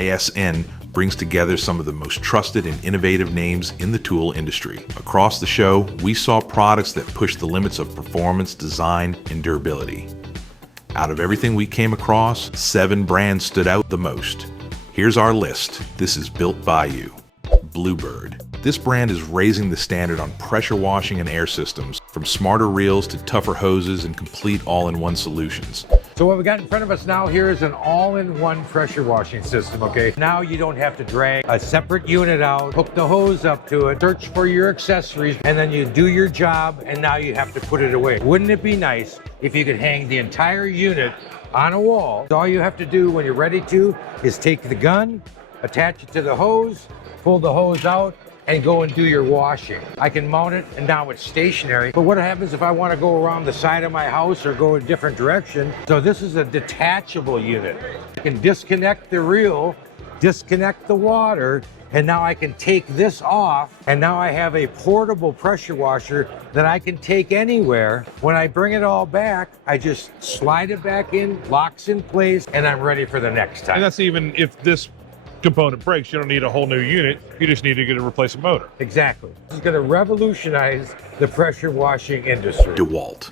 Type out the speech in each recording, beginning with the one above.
ISN brings together some of the most trusted and innovative names in the tool industry. Across the show, we saw products that push the limits of performance, design, and durability. Out of everything we came across, 7 brands stood out the most. Here's our list. This is Bilt Bayou. BluBird. This brand is raising the standard on pressure washing and air systems, from smarter reels to tougher hoses and complete all-in-one solutions. So what we got in front of us now here is an all-in-one pressure washing system, okay? Now you don't have to drag a separate unit out, hook the hose up to it, search for your accessories, and then you do your job, and now you have to put it away. Wouldn't it be nice if you could hang the entire unit on a wall? All you have to do when you're ready to is take the gun, attach it to the hose, pull the hose out, and go and do your washing. I can mount it, and now it's stationary. But what happens if I want to go around the side of my house or go a different direction? So this is a detachable unit. I can disconnect the reel, disconnect the water, and now I can take this off, and now I have a portable pressure washer that I can take anywhere. When I bring it all back, I just slide it back in, locks in place, and I'm ready for the next time. And that's even if this component breaks, you don't need a whole new unit. You just need to get a replacement motor. Exactly. This is going to revolutionize the pressure washing industry. DeWalt.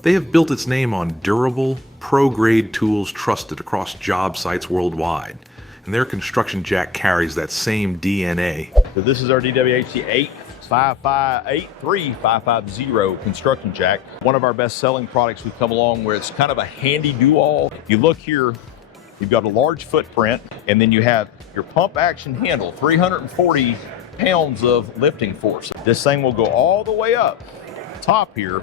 They have built its name on durable, pro-grade tools trusted across job sites worldwide. And their construction jack carries that same DNA. So this is our DWHC 83550 construction jack. One of our best selling products we've come along where it's kind of a handy do-all. If you look here, you've got a large footprint, and then you have your pump action handle, 340 pounds of lifting force. This thing will go all the way up top here.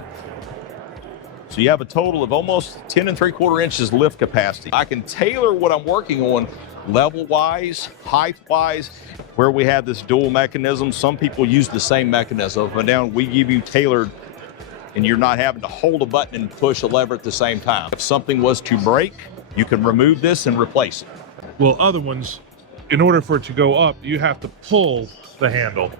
So you have a total of almost 10 3/4 inches lift capacity. I can tailor what I'm working on level-wise, height-wise. Where we have this dual mechanism, some people use the same mechanism, but now we give you tailored, and you're not having to hold a button and push a lever at the same time. If something was to break, you can remove this and replace it. Well, other ones, in order for it to go up, you have to pull the handle.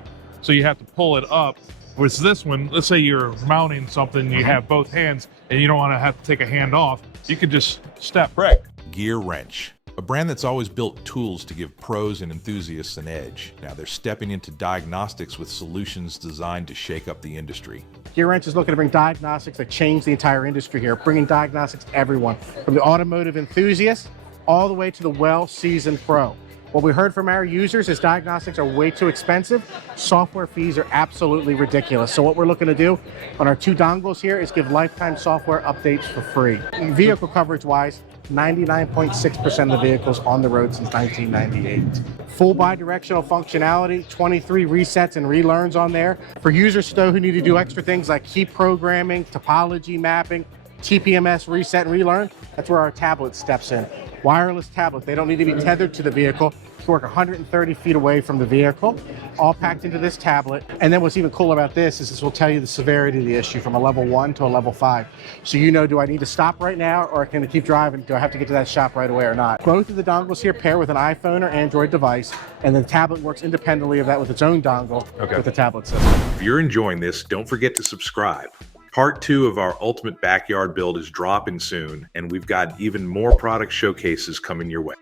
So you have to pull it up. Whereas this one, let's say you're mounting something, you have both hands, and you don't want to have to take a hand off. You could just step. Correct. Gear Wrench. A brand that's always built tools to give pros and enthusiasts an edge. Now they're stepping into diagnostics with solutions designed to shake up the industry. Gear Wrench is looking to bring diagnostics that change the entire industry here, bringing diagnostics to everyone, from the automotive enthusiast all the way to the well-seasoned pro. What we heard from our users is diagnostics are way too expensive. Software fees are absolutely ridiculous. So what we're looking to do on our 2 dongles here is give lifetime software updates for free. Vehicle coverage-wise, 99.6% of the vehicles on the road since 1998. Full bi-directional functionality, 23 resets and relearns on there. For users though who need to do extra things like key programming, topology mapping, TPMS reset and relearn, that's where our tablet steps in. Wireless tablet, they don't need to be tethered to the vehicle. You can work 130 feet away from the vehicle, all packed into this tablet. And then what's even cool about this is this will tell you the severity of the issue from a level 1 to a level 5. So you know, do I need to stop right now, or can I keep driving? Do I have to get to that shop right away or not? Both of the dongles here pair with an iPhone or Android device, and the tablet works independently of that with its own dongle with the tablet system. If you're enjoying this, don't forget to subscribe. Part 2 of our ultimate backyard build is dropping soon, and we've got even more product showcases coming your way.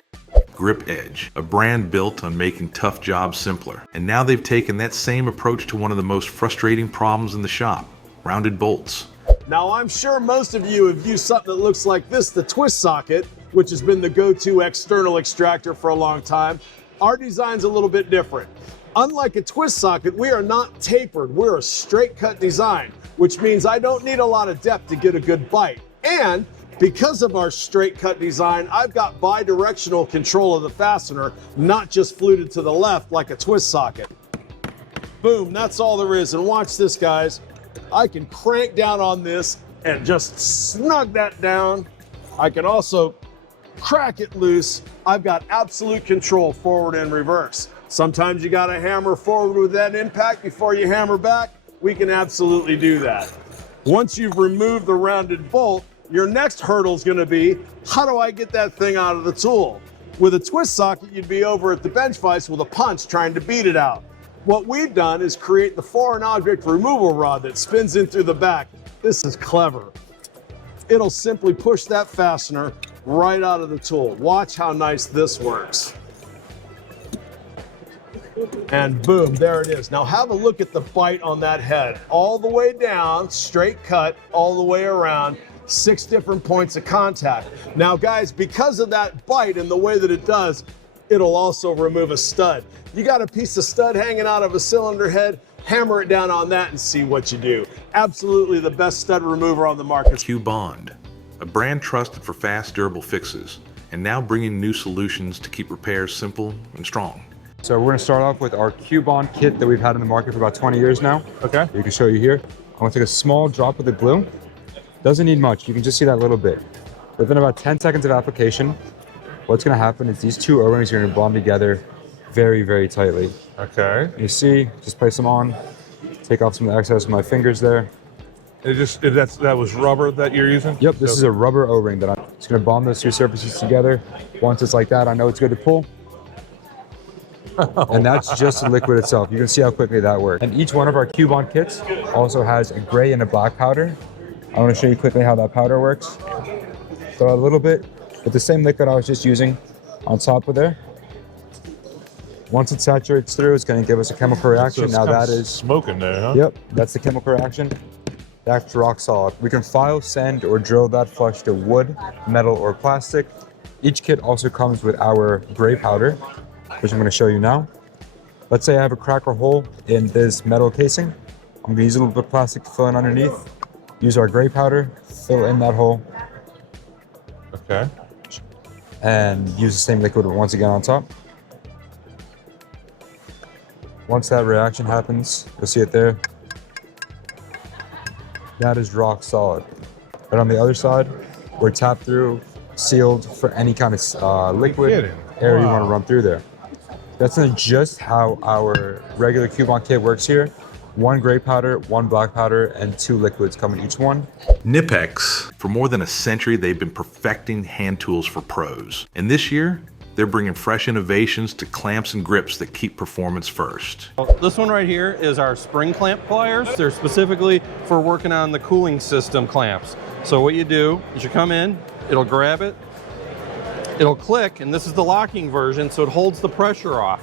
GripEdge, a brand built on making tough jobs simpler. And now they've taken that same approach to one of the most frustrating problems in the shop, rounded bolts. Now, I'm sure most of you have used something that looks like this, the twist socket, which has been the go-to external extractor for a long time. Our design's a little bit different. Unlike a twist socket, we are not tapered. We're a straight cut design, which means I don't need a lot of depth to get a good bite. And because of our straight cut design, I've got bi-directional control of the fastener, not just fluted to the left like a twist socket. Boom, that's all there is. And watch this, guys. I can crank down on this and just snug that down. I can also crack it loose. I've got absolute control forward and reverse. Sometimes you gotta hammer forward with that impact before you hammer back. We can absolutely do that. Once you've removed the rounded bolt, your next hurdle is gonna be, how do I get that thing out of the tool? With a twist socket, you'd be over at the bench vise with a punch trying to beat it out. What we've done is create the foreign object removal rod that spins in through the back. This is clever. It'll simply push that fastener right out of the tool. Watch how nice this works. and boom, there it is. Now have a look at the bite on that head. All the way down, straight cut, all the way around, 6 different points of contact. Now guys, because of that bite and the way that it does, it'll also remove a stud. You got a piece of stud hanging out of a cylinder head, hammer it down on that and see what you do. Absolutely the best stud remover on the market. Q-Bond, a brand trusted for fast, durable fixes, and now bringing new solutions to keep repairs simple and strong. So we're going to start off with our Q-Bond kit that we've had in the market for about 20 years now. Okay. You can show you here. I'm going to take a small drop of the glue. Doesn't need much. You can just see that little bit. Within about 10 seconds of application, what's going to happen is these two O-rings are going to bond together very, very tightly. Okay. You see, just place them on, take off some of the excess of my fingers there. That was rubber that you're using? Yep, this is a rubber O-ring that I'm just going to bond those two surfaces together. Once it's like that, I know it's good to pull. And that's just the liquid itself. You can see how quickly that works. And each one of our Q-Bond kits also has a gray and a black powder. I want to show you quickly how that powder works. Throw a little bit with the same liquid I was just using on top of there. Once it saturates through, it's going to give us a chemical reaction. So now that is smoking there, huh? Yep, that's the chemical reaction. That's rock solid. We can file, sand, or drill that flush to wood, metal, or plastic. Each kit also comes with our gray powder, which I'm going to show you now. Let's say I have a crack or hole in this metal casing. I'm going to use a little bit of plastic to fill in underneath. Use our gray powder, fill in that hole. Okay. And use the same liquid once again on top. Once that reaction happens, you'll see it there. That is rock solid. But on the other side, we're tapped through, sealed for any kind of liquid air you want to run through there. That's not just how our regular Q-Bond kit works here. 1 gray powder, 1 black powder, and 2 liquids come in each one. Knipex, for more than a century, they've been perfecting hand tools for pros. And this year, they're bringing fresh innovations to clamps and grips that keep performance first. This one right here is our spring clamp pliers. They're specifically for working on the cooling system clamps. So what you do is you come in, it'll grab it, it'll click, and this is the locking version, so it holds the pressure off.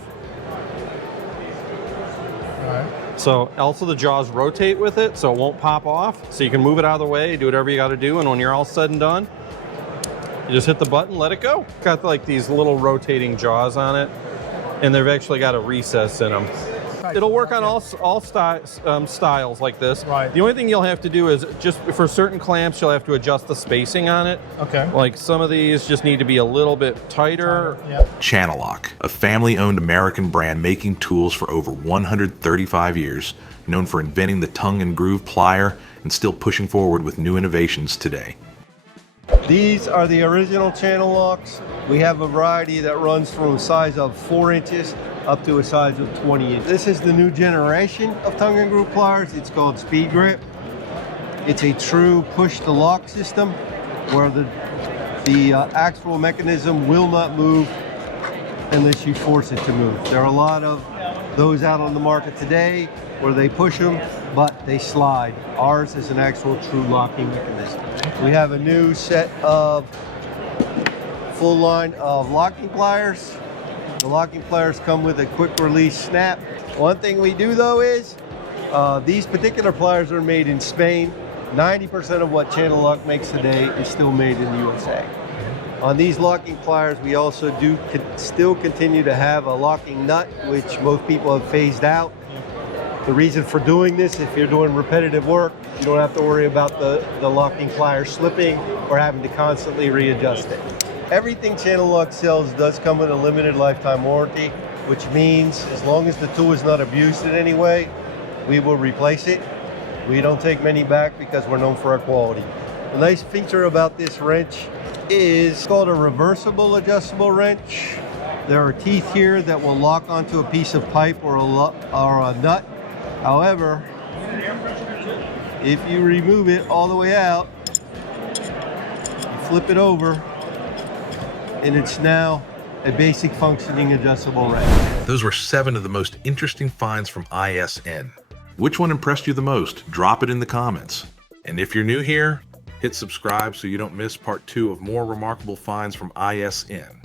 So also the jaws rotate with it, so it won't pop off. So you can move it out of the way, do whatever you got to do, and when you're all said and done, you just hit the button, let it go. Got like these little rotating jaws on it, and they've actually got a recess in them. It'll work on all styles like this. Right. The only thing you'll have to do is just for certain clamps, you'll have to adjust the spacing on it. Okay. Like some of these just need to be a little bit tighter. Yep. Channellock, a family-owned American brand making tools for over 135 years, known for inventing the tongue and groove plier and still pushing forward with new innovations today. These are the original channel locks. We have a variety that runs from a size of 4 inches up to a size of 20 inches. This is the new generation of tongue and groove pliers. It's called Speed Grip. It's a true push to lock system where the actual mechanism will not move unless you force it to move. There are a lot of those out on the market today where they push them, but they slide. Ours is an actual true locking mechanism. We have a new set of full line of locking pliers. The locking pliers come with a quick release snap. One thing we do though is, these particular pliers are made in Spain. 90% of what Channel Lock makes today is still made in the USA. On these locking pliers, we also still continue to have a locking nut, which most people have phased out. The reason for doing this, if you're doing repetitive work, you don't have to worry about the locking plier slipping or having to constantly readjust it. Everything Channel Lock sells does come with a limited lifetime warranty, which means as long as the tool is not abused in any way, we will replace it. We don't take many back because we're known for our quality. The nice feature about this wrench is called a reversible adjustable wrench. There are teeth here that will lock onto a piece of pipe or a nut. However, if you remove it all the way out, you flip it over, and it's now a basic functioning adjustable wrench. Those were 7 of the most interesting finds from ISN. Which one impressed you the most? Drop it in the comments. And if you're new here, hit subscribe so you don't miss part 2 of more remarkable finds from ISN.